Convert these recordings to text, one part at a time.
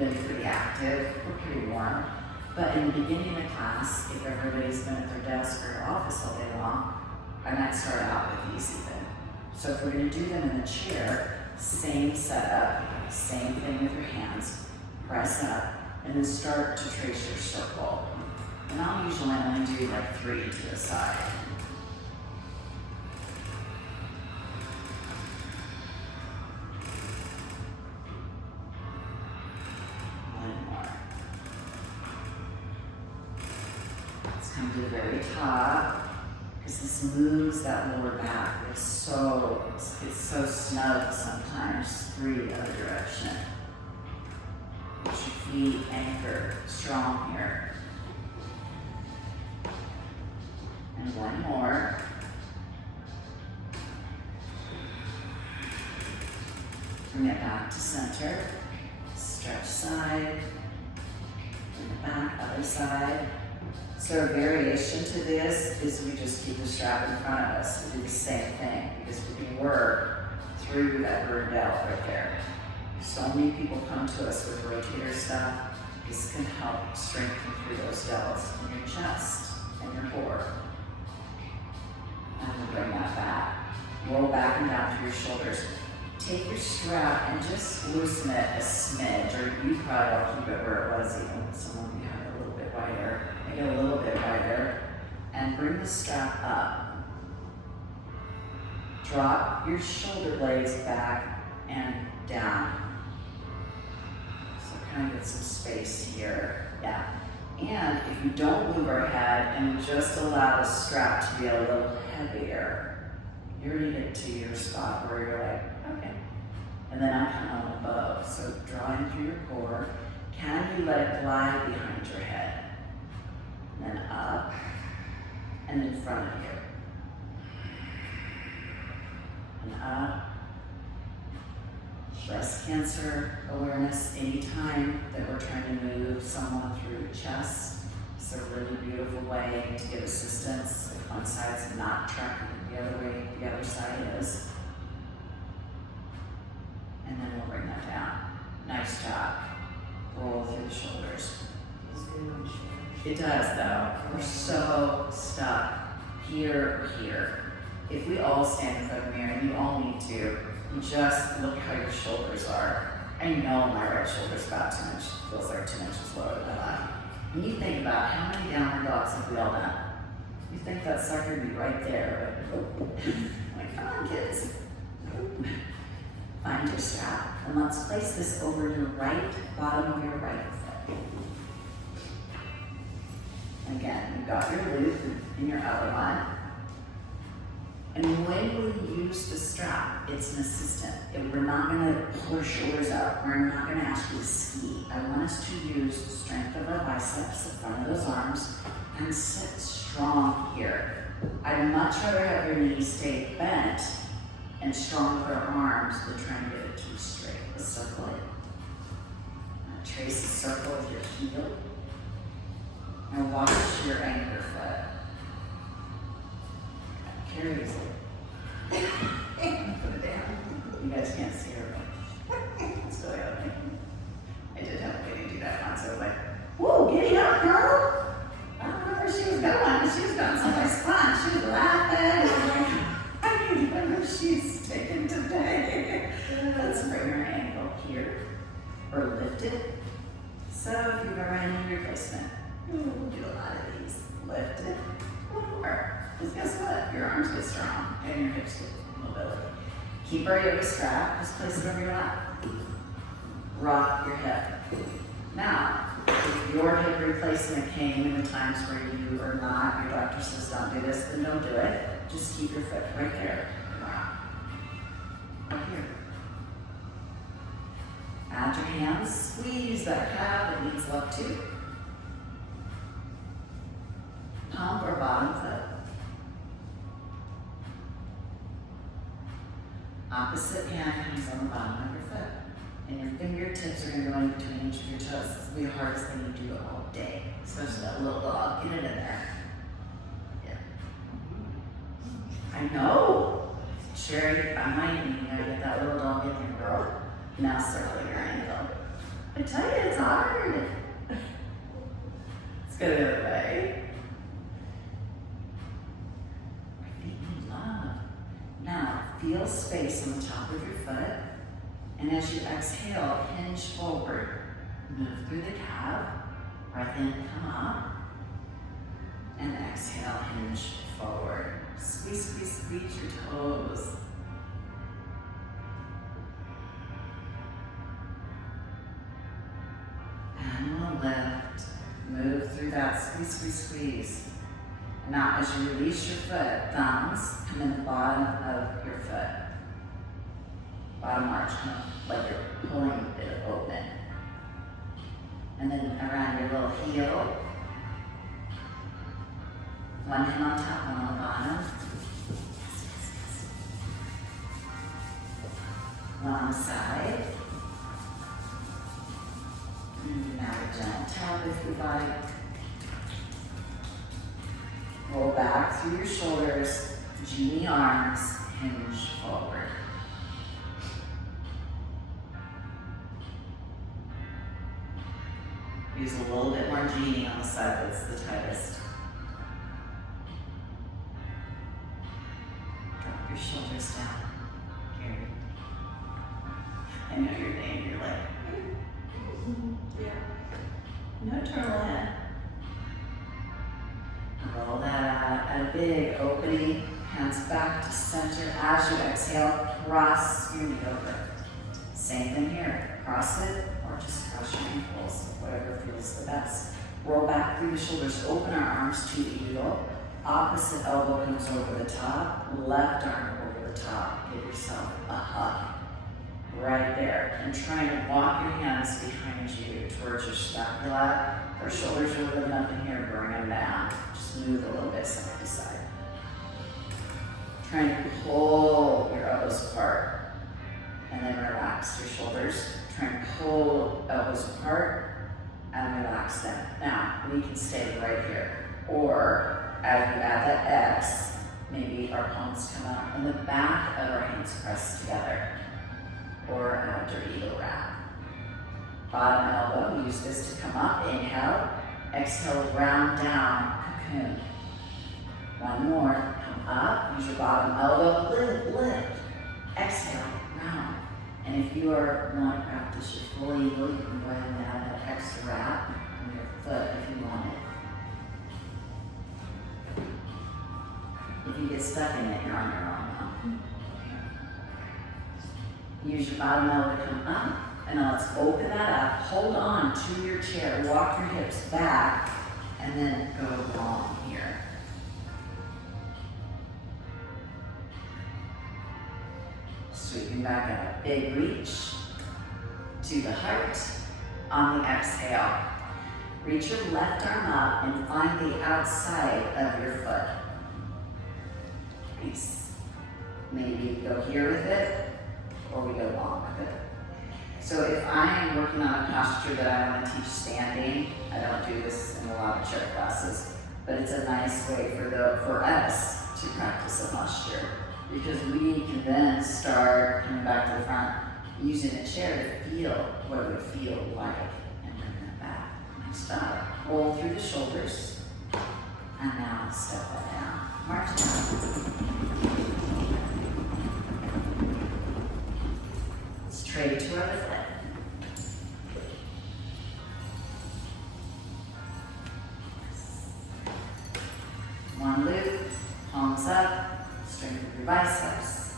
been pretty active, we're pretty warm. But in the beginning of class, if everybody's been at their desk or office all day long, I might start out with these even. So if we're gonna do them in the chair, same setup, same thing with your hands. Press up, and then start to trace your circle. And I'll usually only do like 3 to the side. One more. Let's come to the very top, because this moves that lower back. It's so snug sometimes. 3 other direction. Get your feet anchored strong here. And one more. Bring it back to center. Stretch side. Bring it back, other side. So a variation to this is we just keep the strap in front of us and do the same thing, because we can work through that bird delt right there. So many people come to us with rotator stuff. This can help strengthen through those delts in your chest and your core. And we'll bring that back. Roll back and down through your shoulders. Take your strap and just loosen it a smidge, or you probably will keep it where it was even. Some of you have it a little bit wider. Make it a little bit wider. And bring the strap up. Drop your shoulder blades back and down. So kind of get some space here. Yeah. And if you don't move our head and just allow the strap to be a little heavier, you're gonna get to your spot where you're like, okay. And then I'm kind of on a bow. So drawing through your core. Can you let it glide behind your head? And then up and in front of you. And up. Breast cancer awareness anytime that we're trying to move someone through the chest. It's a really beautiful way to give assistance if one side's not tracking the other way, the other side is. And then we'll bring that down. Nice job. Roll through the shoulders. It does though. We're so stuck here or here. If we all stand in front of the mirror, and you all need to, just look how your shoulders are. I know my right shoulder's about 2 inches, feels like 2 inches lower than that. And you think about how many downward dogs have we all done? You think that sucker would be right there, but like, come on kids. Find your strap, and let's place this over your right, bottom of your right foot. Again, you've got your loop in your other one. And when we use the strap, it's an assistant. We're not gonna pull our shoulders up. We're not gonna ask you to ski. I want us to use the strength of our biceps, the front of those arms, and sit strong here. I'd much rather have your knees stay bent and strong with our arms than trying to get it too straight. Let's circle it. Now trace a circle with your heel. Now watch your anchor foot. Carry easily. Put it down. You guys can't see her, but it's really ugly. I did have a lady do that once. I was like, whoa, giddy up, girl. I don't know where she was going. She was going someplace fun. She was laughing. I was like, I don't even know where she's taken today. Let's bring her ankle here or lift it. So if you've ever had a knee replacement, we'll do a lot of these. Lift it. One more. Because guess what? Your arms get strong and your hips get mobility. Keep our yoga strap. Just place it over your lap. Rock your hip. Now, if your hip replacement came in the times where you are not, your doctor says don't do this, then don't do it. Just keep your foot right there. Right here. Add your hands. Squeeze that calf that needs love too. Pump or bottom foot. Opposite hand comes on the bottom of your foot. And your fingertips are going to go in between each of your toes. This will be the hardest thing you do all day. Especially that little dog. Get it in there. Yeah. I know. Sherry, I might need to get that little dog in there, girl. Now circle your ankle. I tell you, it's hard. Let's go the other way. Feet in love. Now, feel space on the top of your foot. And as you exhale, hinge forward. Move through the calf. Breath in, come up. And exhale, hinge forward. Squeeze, squeeze, squeeze your toes. And we'll lift. Move through that squeeze, squeeze, squeeze. And now as you release your foot, thumbs come in the bottom of your foot. Bottom arch, kind of like you're pulling it open. And then around your little heel. One hand on top, one on the bottom. One on the side. And now a gentle tap if you like. Roll back through your shoulders, genie arms, hinge forward. Use a little bit more genie on the side that's the tightest. Drop your shoulders down. Here. I know you're thinking, you're like, yeah. No turtle head. Roll that out. A big opening. Hands back to center. As you exhale, cross your knee over. Same thing here. Cross it or just cross your ankles, whatever feels the best. Roll back through the shoulders. Open our arms to the eagle. Opposite elbow comes over the top. Left arm over the top. Give yourself a hug. Right there. And try to walk your hands behind you towards your scapula. Our shoulders are lifting up in here, bring them down. Just move a little bit side to side. Try to pull your elbows apart. And then relax your shoulders. Try and pull elbows apart and relax them. Now, we can stay right here. Or, as we add that X, maybe our palms come out and the back of our hands press together. Or after eagle wrap. Bottom elbow, use this to come up, inhale. Exhale, round down, cocoon. One more, come up, use your bottom elbow, lift, lift. Exhale, round. And if you want to practice your full eagle, you can go ahead and add that extra wrap on your foot if you want it. If you get stuck in it, you're on your own now. Use your bottom elbow to come up. And now let's open that up. Hold on to your chair. Walk your hips back. And then go long here. Sweeping back up. Big reach to the heart on the exhale. Reach your left arm up and find the outside of your foot. Nice. Maybe go here with it. Or we go long with it. So if I am working on a posture that I want to teach standing, I don't do this in a lot of chair classes, but it's a nice way for us to practice a posture because we can then start coming back to the front, using a chair to feel what it would feel like and bring that back. Nice job. Roll through the shoulders and now step that down. March down. Straight to our foot. One loop, palms up, strengthen your biceps.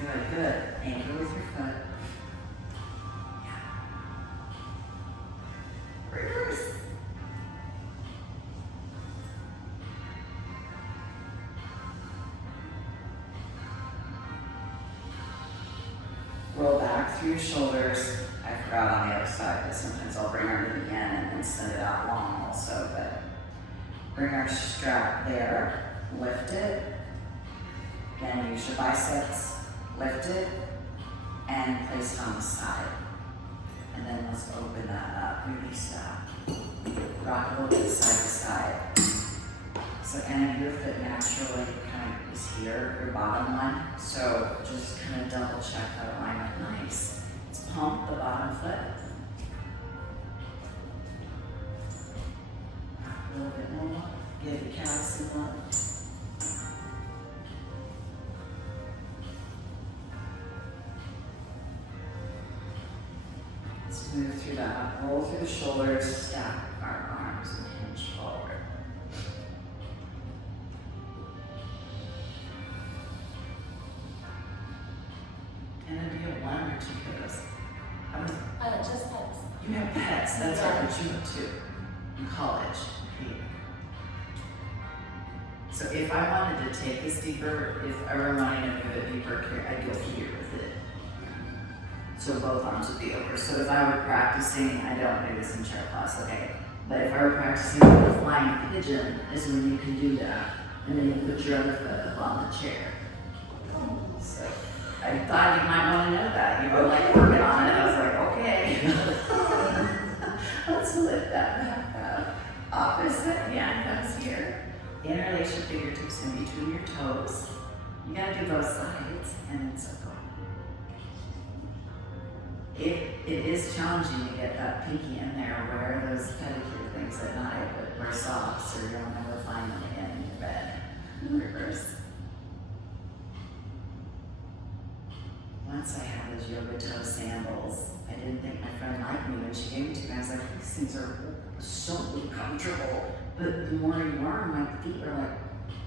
Good, good. Anchor with your foot. Reverse. Roll back through your shoulders. I forgot on the other side, but sometimes I'll bring our knee in and then send it out long also. But bring our strap there, lift it. Then use your biceps, lift it, and place it on the side. And then let's open that up, release that. Rock a little bit side to side. So, and your foot naturally kind of is here, your bottom one. So just kind of double check that alignment. Nice. Let's pump the bottom foot. A little bit more. Give the calves some love. Let's move through that. Roll through the shoulders, stack our arms, and hinge forward. And it'd be a 1 or 2 kiddos. How many? Just pets. You have pets. That's Yeah. right, but you have 2 in college. Okay. So if I wanted to take this deeper, if I were wanting to move it deeper, I'd go here with it. So both arms would be over. So if I were practicing, I don't do this in chair class, okay? But if I were practicing with the flying pigeon, is when you can do that. And then you put your other foot up on the chair. So I thought you might want to know that. You were like working on it. I was like, okay. Let's lift that back up. Opposite hand comes here. Interlace your fingertips in between your toes. You gotta do both sides and then circle. It is challenging to get that pinky in there. Wear those pedicure things at night, but wear socks or you'll never find them again in your bed. Reverse. Once I had those yoga toe sandals, I didn't think my friend liked me when she gave them to me. I was like, these things are so uncomfortable. But the more you wear them, my feet are like,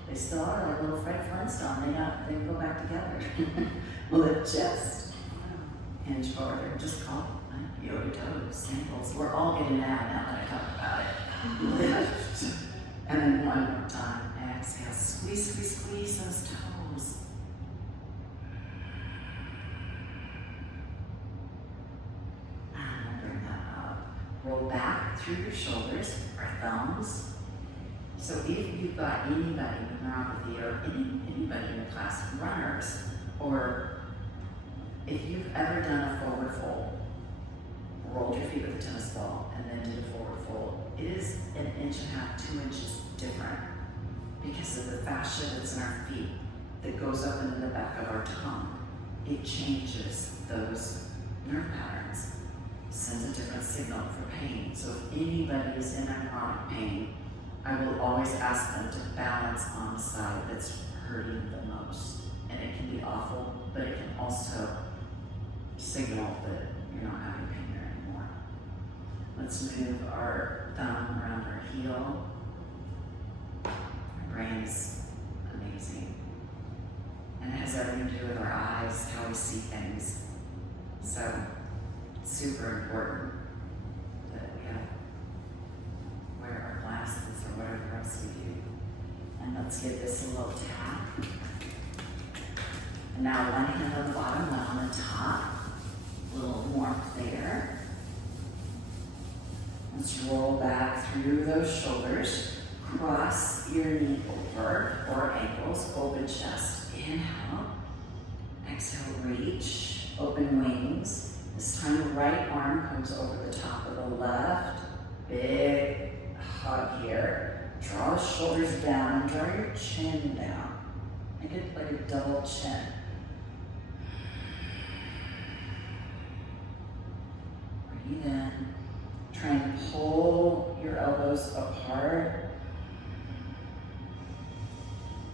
they still are like little Fred Flintstone. They go back together. Lift chest. Hinge forward. Just call them yoga toes, sandals. We're all getting out now that I talked about it. Lift. And then one more time. Exhale. Squeeze, squeeze, squeeze those toes. And bring that up. Roll back through your shoulders or thumbs. So if you've got anybody with neuropathy or anybody in your class, runners, or if you've ever done a forward fold, rolled your feet with a tennis ball and then did a forward fold, it is 1.5 inches, 2 inches different because of the fascia that's in our feet that goes up into the back of our tongue. It changes those nerve patterns, sends a different signal for pain. So if anybody is in a chronic pain, I will always ask them to balance on the side that's hurting the most. And it can be awful, but it can also signal that you're not having pain there anymore. Let's move our thumb around our heel. Our brain is amazing. And it has everything to do with our eyes, how we see things. So it's super important that we have wear our glasses or whatever else we do. And let's give this a little tap. And now one hand on the bottom, one on the top. A little warmth there. Let's roll back through those shoulders. Cross your knee over or ankles, open chest. Inhale. Exhale, reach, open wings. This time the right arm comes over the top of the left. Big hug here. Draw the shoulders down and draw your chin down. Make it like a double chin. Breathe in. Try and pull your elbows apart.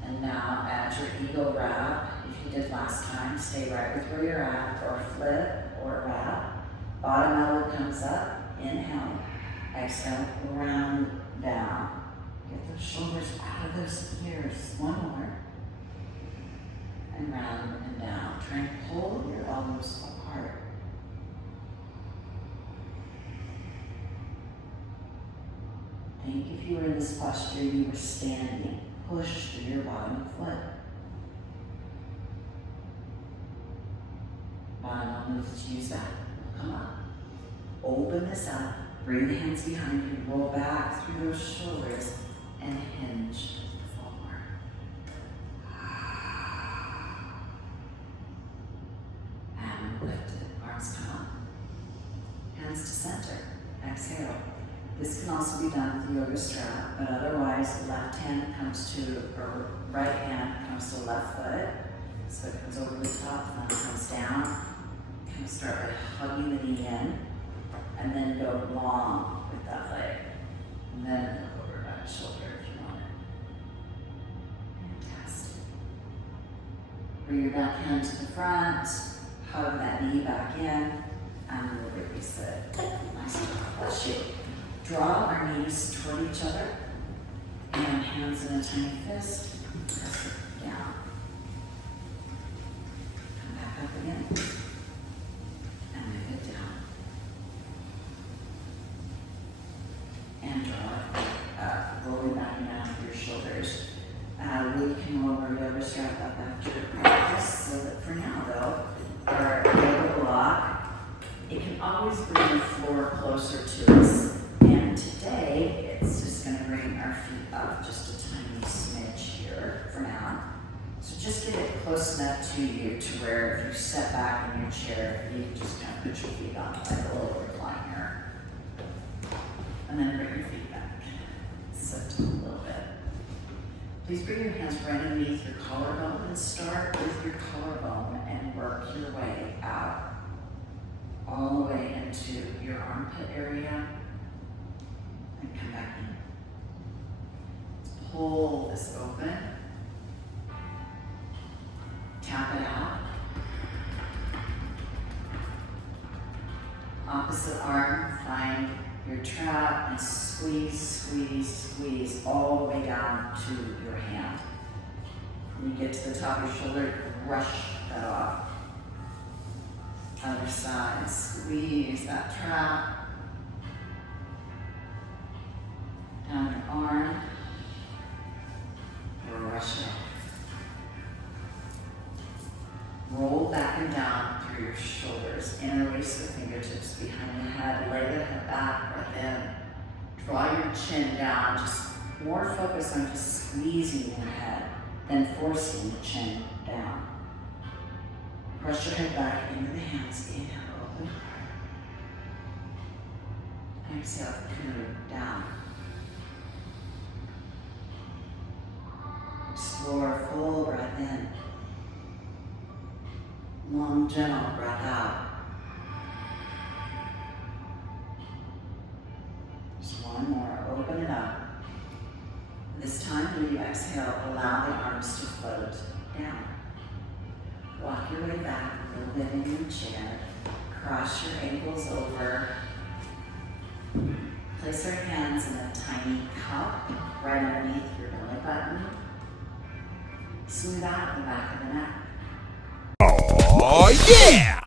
And now add your eagle wrap. If you did last time, stay right with where you're at, or flip or wrap. Bottom elbow comes up. Inhale. Exhale, round down. Get those shoulders out of those ears. One more. And round and down. Try and pull your elbows apart. Think if you were in this posture, you were standing. Push through your bottom foot. Bottom elbow moves to use that. Come up. Open this up. Bring the hands behind you, roll back through those shoulders, and hinge forward. And lift it, arms come up. Hands to center. Exhale. This can also be done with the yoga strap, but otherwise the left hand comes to, or right hand comes to left foot. So it comes over the top, thumb comes down. Kind of start by hugging the knee in, and then go long with that leg. And then look over back shoulder if you want it. Fantastic. Bring your back hand to the front, hug that knee back in, and we'll release it. Nice job. Bless you. Draw our knees toward each other, and hands in a tiny fist. Press it down. Come back up again. And move it down. And draw it up, rolling back and down with your shoulders. We can roll our yoga strap up after practice, so that for now though, our yoga block, it can always bring the floor closer to us. And today, it's just gonna bring our feet up just a tiny smidge here for now. So just get it close enough to you to where if you sit back in your chair, you can just kind of put your feet on like a little recliner. And then bring your feet back. Sit a little bit. Please bring your hands right underneath your collarbone and start with your collarbone and work your way out. All the way into your armpit area. And come back in. Pull this open. Tap it out. Opposite arm, find your trap and squeeze, squeeze, squeeze all the way down to your hand. When you get to the top of your shoulder, brush that off. Other side, squeeze that trap. Down your arm. Brush it off. Roll back and down through your shoulders. Interlace the fingertips behind the head. Lay the head back, breath in. Draw your chin down. Just more focus on just squeezing your head than forcing the chin down. Press your head back into the hands. Inhale, open. And exhale, canoe down. Explore full breath in. Long, gentle breath out. Just one more. Open it up. This time, when you exhale, allow the arms to float down. Walk your way back a little bit in your chair. Cross your ankles over. Place our hands in a tiny cup right underneath your belly button. Smooth out the back of the neck. Oh yeah!